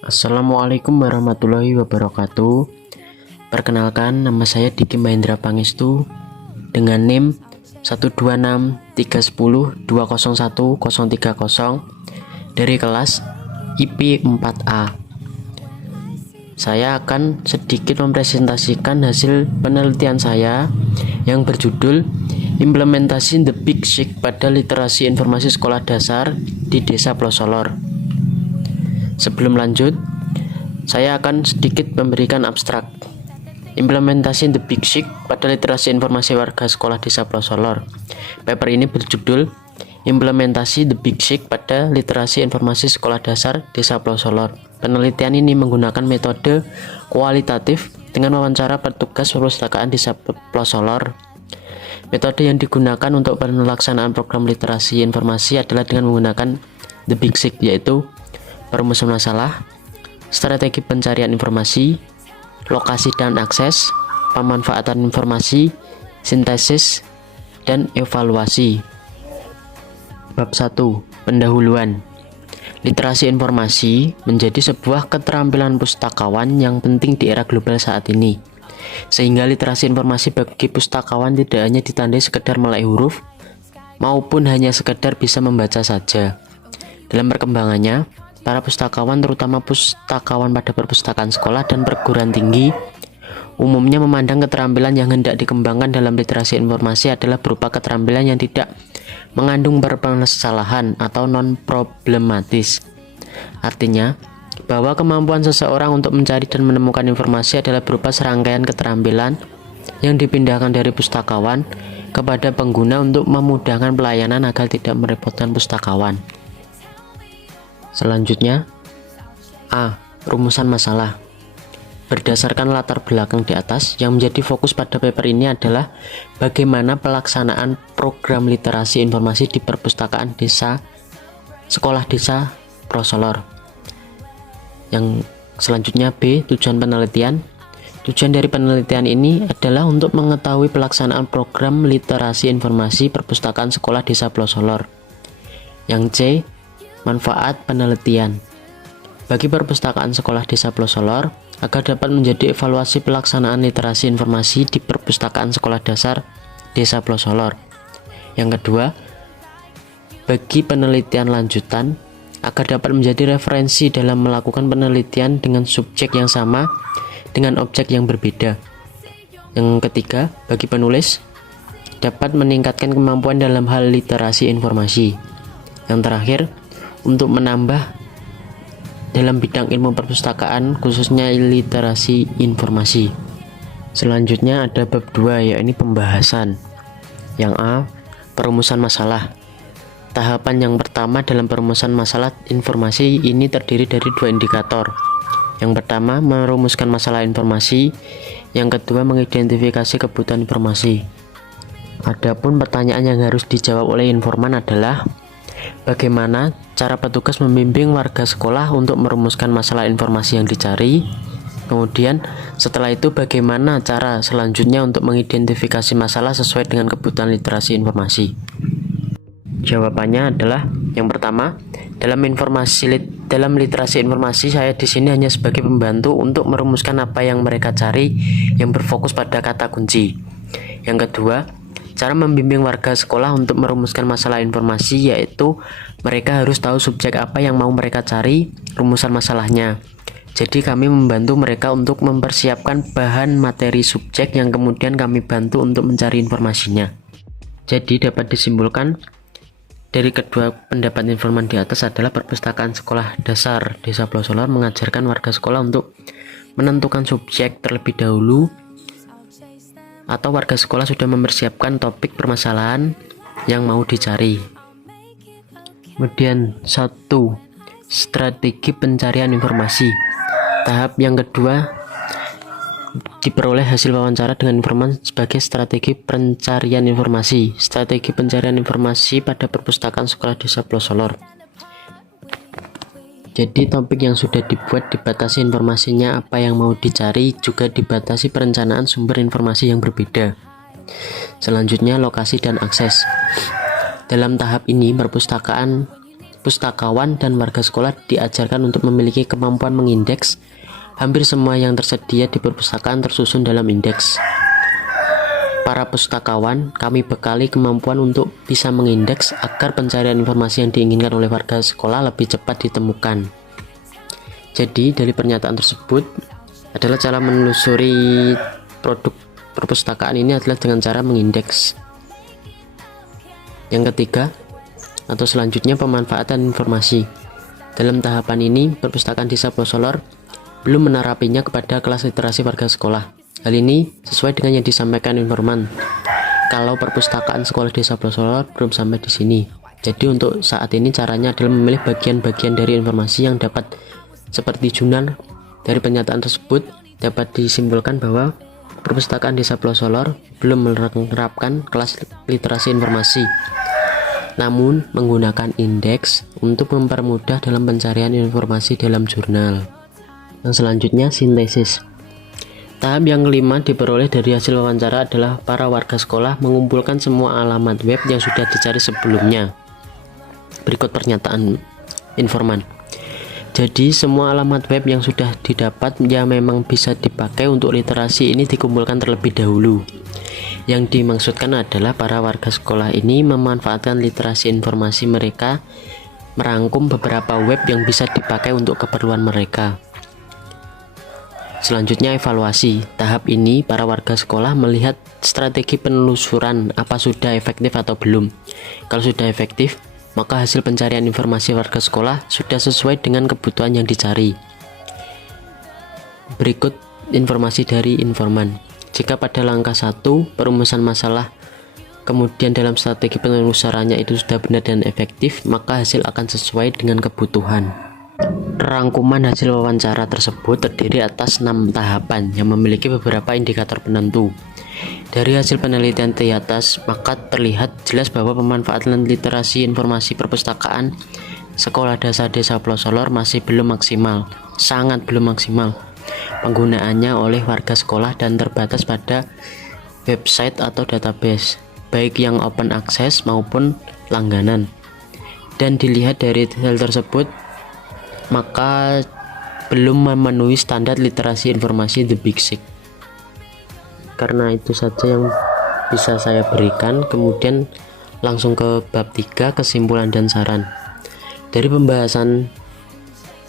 Assalamualaikum warahmatullahi wabarakatuh. Perkenalkan, nama saya Diki Mahendra Pangestu dengan NIM 12631020130 dari kelas IP 4A. Saya akan sedikit mempresentasikan hasil penelitian saya yang berjudul Implementasi The Big Sick pada literasi informasi sekolah dasar di Desa Plosolor. Sebelum lanjut, saya akan sedikit memberikan abstrak. Implementasi The Big Sick pada literasi informasi warga sekolah Desa Plosolor. Paper ini berjudul Implementasi The Big Sick pada literasi informasi sekolah dasar Desa Plosolor. Penelitian ini menggunakan metode kualitatif dengan wawancara petugas perpustakaan Desa Plosolor. Metode yang digunakan untuk pelaksanaan program literasi informasi adalah dengan menggunakan The Big Sick, yaitu perumusan masalah, strategi pencarian informasi, lokasi dan akses, pemanfaatan informasi, sintesis, dan evaluasi. Bab 1. Pendahuluan. Literasi informasi menjadi sebuah keterampilan pustakawan yang penting di era global saat ini. Sehingga literasi informasi bagi pustakawan tidak hanya ditandai sekedar melek huruf, maupun hanya sekedar bisa membaca saja. Dalam perkembangannya, para pustakawan, terutama pustakawan pada perpustakaan sekolah dan perguruan tinggi, umumnya memandang keterampilan yang hendak dikembangkan dalam literasi informasi adalah berupa keterampilan yang tidak mengandung permasalahan atau non-problematis. Artinya, bahwa kemampuan seseorang untuk mencari dan menemukan informasi adalah berupa serangkaian keterampilan yang dipindahkan dari pustakawan kepada pengguna untuk memudahkan pelayanan agar tidak merepotkan pustakawan. Selanjutnya, A. Rumusan masalah. Berdasarkan latar belakang di atas, yang menjadi fokus pada paper ini adalah bagaimana pelaksanaan program literasi informasi di perpustakaan sekolah desa Plosolor. Yang selanjutnya B. Tujuan penelitian. Tujuan dari penelitian ini adalah untuk mengetahui pelaksanaan program literasi informasi perpustakaan sekolah desa Plosolor. Yang C. Manfaat penelitian. Bagi perpustakaan sekolah Desa Plosolor agar dapat menjadi evaluasi pelaksanaan literasi informasi di perpustakaan sekolah dasar Desa Plosolor. Yang kedua, bagi penelitian lanjutan agar dapat menjadi referensi dalam melakukan penelitian dengan subjek yang sama dengan objek yang berbeda. Yang ketiga, bagi penulis dapat meningkatkan kemampuan dalam hal literasi informasi. Yang terakhir, untuk menambah dalam bidang ilmu perpustakaan khususnya literasi informasi. Selanjutnya ada bab 2, yaitu pembahasan. Yang A. Perumusan masalah. Tahapan yang pertama dalam perumusan masalah informasi ini terdiri dari 2 indikator. Yang pertama, merumuskan masalah informasi. Yang kedua, mengidentifikasi kebutuhan informasi. Adapun pertanyaan yang harus dijawab oleh informan adalah bagaimana cara petugas membimbing warga sekolah untuk merumuskan masalah informasi yang dicari. Kemudian setelah itu bagaimana cara selanjutnya untuk mengidentifikasi masalah sesuai dengan kebutuhan literasi informasi. Jawabannya adalah yang pertama, dalam literasi informasi saya di sini hanya sebagai pembantu untuk merumuskan apa yang mereka cari yang berfokus pada kata kunci. Yang kedua, cara membimbing warga sekolah untuk merumuskan masalah informasi yaitu mereka harus tahu subjek apa yang mau mereka cari, rumusan masalahnya. Jadi kami membantu mereka untuk mempersiapkan bahan materi subjek yang kemudian kami bantu untuk mencari informasinya. Jadi dapat disimpulkan dari kedua pendapat informan di atas adalah perpustakaan sekolah dasar Desa Plosolor mengajarkan warga sekolah untuk menentukan subjek terlebih dahulu, atau warga sekolah sudah mempersiapkan topik permasalahan yang mau dicari. Kemudian 1. Strategi pencarian informasi. Tahap yang kedua diperoleh hasil wawancara dengan informan sebagai strategi pencarian informasi. Strategi pencarian informasi pada perpustakaan sekolah Desa Plosolor. Jadi topik yang sudah dibuat dibatasi informasinya apa yang mau dicari, juga dibatasi perencanaan sumber informasi yang berbeda. Selanjutnya lokasi dan akses. Dalam tahap ini perpustakaan pustakawan dan warga sekolah diajarkan untuk memiliki kemampuan mengindeks. Hampir semua yang tersedia di perpustakaan tersusun dalam indeks. Para pustakawan, kami bekali kemampuan untuk bisa mengindeks agar pencarian informasi yang diinginkan oleh warga sekolah lebih cepat ditemukan. Jadi, dari pernyataan tersebut adalah cara menelusuri produk perpustakaan ini adalah dengan cara mengindeks. Yang ketiga, atau selanjutnya, pemanfaatan informasi. Dalam tahapan ini, perpustakaan Desa Plosolor belum menerapinya kepada kelas literasi warga sekolah. Hal ini sesuai dengan yang disampaikan informan. Kalau perpustakaan sekolah Desa Plosolor belum sampai di sini. Jadi untuk saat ini caranya adalah memilih bagian-bagian dari informasi yang dapat seperti jurnal. Dari pernyataan tersebut dapat disimpulkan bahwa perpustakaan Desa Plosolor belum menerapkan kelas literasi informasi, namun menggunakan indeks untuk mempermudah dalam pencarian informasi dalam jurnal. Yang selanjutnya, sintesis. Tahap yang kelima diperoleh dari hasil wawancara adalah para warga sekolah mengumpulkan semua alamat web yang sudah dicari sebelumnya. Berikut pernyataan informan. Jadi semua alamat web yang sudah didapat yang memang bisa dipakai untuk literasi ini dikumpulkan terlebih dahulu. Yang dimaksudkan adalah para warga sekolah ini memanfaatkan literasi informasi mereka, merangkum beberapa web yang bisa dipakai untuk keperluan mereka. Selanjutnya, evaluasi. Tahap ini para warga sekolah melihat strategi penelusuran apa sudah efektif atau belum. Kalau sudah efektif, maka hasil pencarian informasi warga sekolah sudah sesuai dengan kebutuhan yang dicari. Berikut informasi dari informan. Jika pada langkah 1 perumusan masalah, kemudian dalam strategi penelusurannya itu sudah benar dan efektif, maka hasil akan sesuai dengan kebutuhan. Rangkuman hasil wawancara tersebut terdiri atas 6 tahapan yang memiliki beberapa indikator penentu. Dari hasil penelitian di atas, maka terlihat jelas bahwa pemanfaatan literasi informasi perpustakaan Sekolah Dasar Desa Plosolor masih belum maksimal, sangat belum maksimal penggunaannya oleh warga sekolah dan terbatas pada website atau database, baik yang open access maupun langganan. Dan dilihat dari hal tersebut, maka belum memenuhi standar literasi informasi The Big Sick. Karena itu saja yang bisa saya berikan. Kemudian langsung ke bab 3, kesimpulan dan saran. Dari pembahasan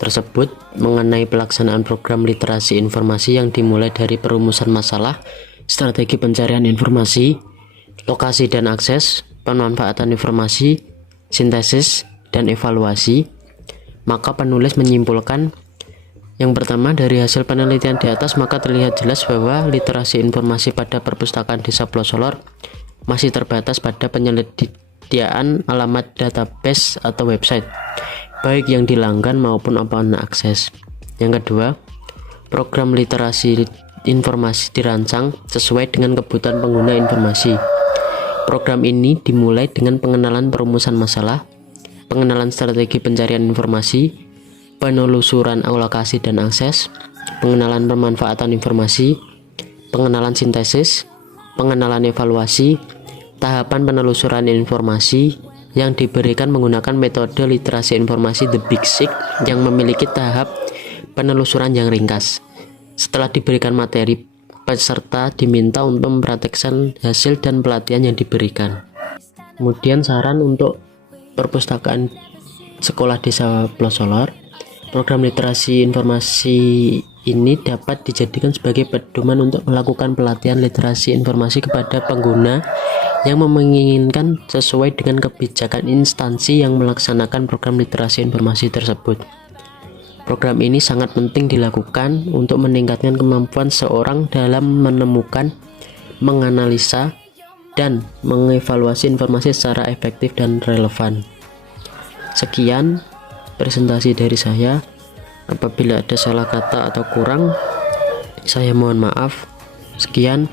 tersebut mengenai pelaksanaan program literasi informasi yang dimulai dari perumusan masalah, strategi pencarian informasi, lokasi dan akses, pemanfaatan informasi, sintesis, dan evaluasi, maka penulis menyimpulkan yang pertama, dari hasil penelitian di atas maka terlihat jelas bahwa literasi informasi pada perpustakaan Desa Plosolor masih terbatas pada penyediaan alamat database atau website, baik yang di langgan maupun open access. Yang kedua, program literasi informasi dirancang sesuai dengan kebutuhan pengguna informasi. Program ini dimulai dengan pengenalan perumusan masalah, pengenalan strategi pencarian informasi, penelusuran lokasi dan akses, pengenalan pemanfaatan informasi, pengenalan sintesis, pengenalan evaluasi, tahapan penelusuran informasi yang diberikan menggunakan metode literasi informasi The Big Sick yang memiliki tahap penelusuran yang ringkas. Setelah diberikan materi, peserta diminta untuk mempraktekkan hasil dan pelatihan yang diberikan. Kemudian saran untuk perpustakaan Sekolah Desa Plosolor. Program literasi informasi ini dapat dijadikan sebagai pedoman untuk melakukan pelatihan literasi informasi kepada pengguna yang menginginkan sesuai dengan kebijakan instansi yang melaksanakan program literasi informasi tersebut. Program ini sangat penting dilakukan untuk meningkatkan kemampuan seorang dalam menemukan, menganalisa, dan mengevaluasi informasi secara efektif dan relevan. Sekian presentasi dari saya. Apabila ada salah kata atau kurang, saya mohon maaf. Sekian.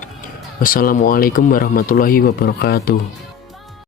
Wassalamualaikum warahmatullahi wabarakatuh.